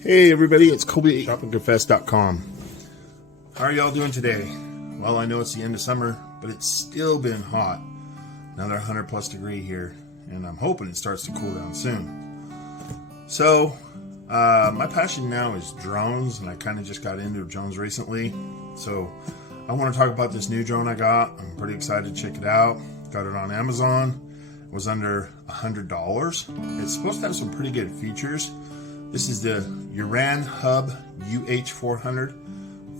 Hey everybody, it's Colby at shopandconfess.com. How are y'all doing today? Well, I know it's the end of summer, but it's still been hot. Another 100 plus degree here, and I'm hoping it starts to cool down soon. So, my passion now is drones, and I kind of just got into drones recently. So, I want to talk about this new drone I got. I'm pretty excited to check it out. Got it on Amazon. It was under $100. It's supposed to have some pretty good features. This is the Uranhub UH400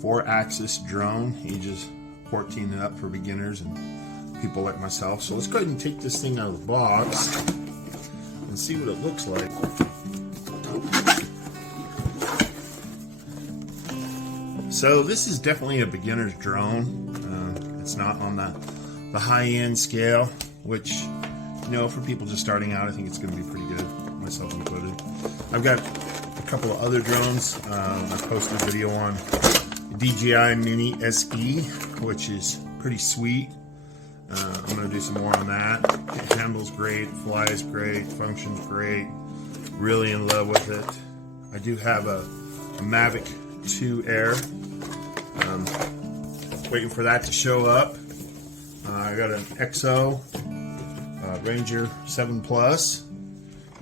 4-axis drone, ages 14 and up for beginners and people like myself. So let's go ahead and take this thing out of the box and see what it looks like. So this is definitely a beginner's drone. It's not on the high-end scale, which, you know, for people just starting out, I think it's going to be pretty good, myself included. I've got a couple of other drones. I posted a video on DJI Mini SE, which is pretty sweet. I'm going to do some more on that. It handles great, flies great, functions great. Really in love with it. I do have a Mavic 2 Air. Waiting for that to show up. I got an XO Ranger 7 Plus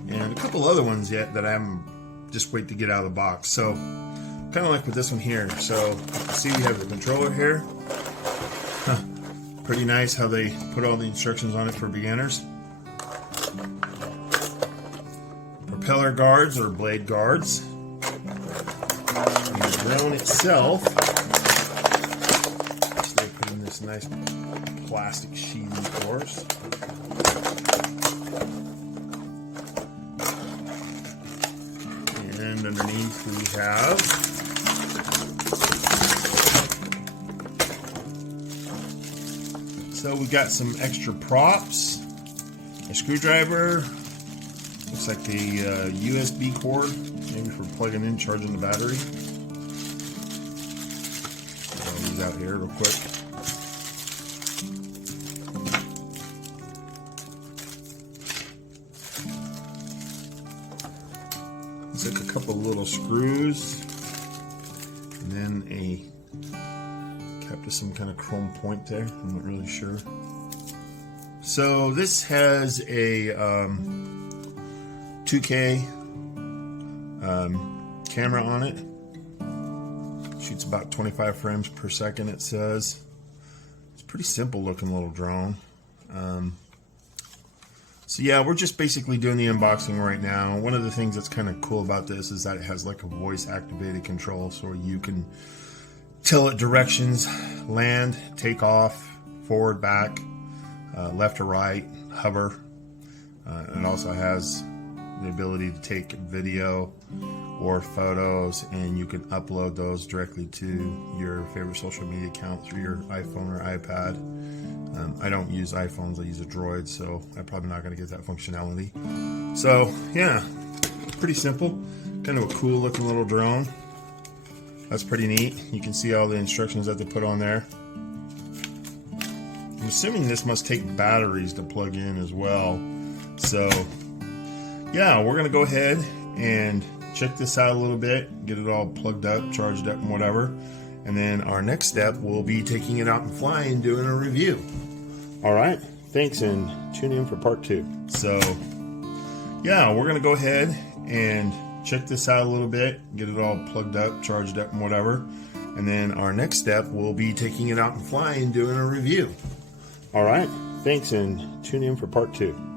and a couple other ones yet that I'm just wait to get out of the box. So kind of like with this one here. So see, we have the controller here. Pretty nice how they put all the instructions on it for beginners. Propeller guards or blade guards. And the drone itself, they put in this nice plastic sheathing for us. And underneath we have so we got some extra props, a screwdriver, looks like the USB cord, maybe for plugging in, charging the battery. I'll these out here real quick. It's like a couple little screws, and then a cap to some kind of chrome point there. I'm not really sure. So this has a 2K camera on it. Shoots about 25 frames per second, it says. It's a pretty simple looking little drone. So yeah, we're just basically doing the unboxing right now. One of the things that's kind of cool about this is that it has like a voice activated control, so you can tell it directions, land, take off, forward, back, left or right, hover. It also has the ability to take video or photos, and you can upload those directly to your favorite social media account through your iPhone or iPad. I don't use iPhones, I use a Droid, so I'm probably not going to get that functionality. So yeah, pretty simple, kind of a cool looking little drone. That's pretty neat. You can see all the instructions that they put on there. I'm assuming this must take batteries to plug in as well. So yeah, we're going to go ahead and check this out a little bit, get it all plugged up, charged up and whatever. And then our next step will be taking it out and flying, doing a review. All right, thanks, and tune in for part 2. So yeah, we're going to go ahead and check this out a little bit, get it all plugged up, charged up and whatever. And then our next step will be taking it out and flying, doing a review. All right, thanks, and tune in for part 2.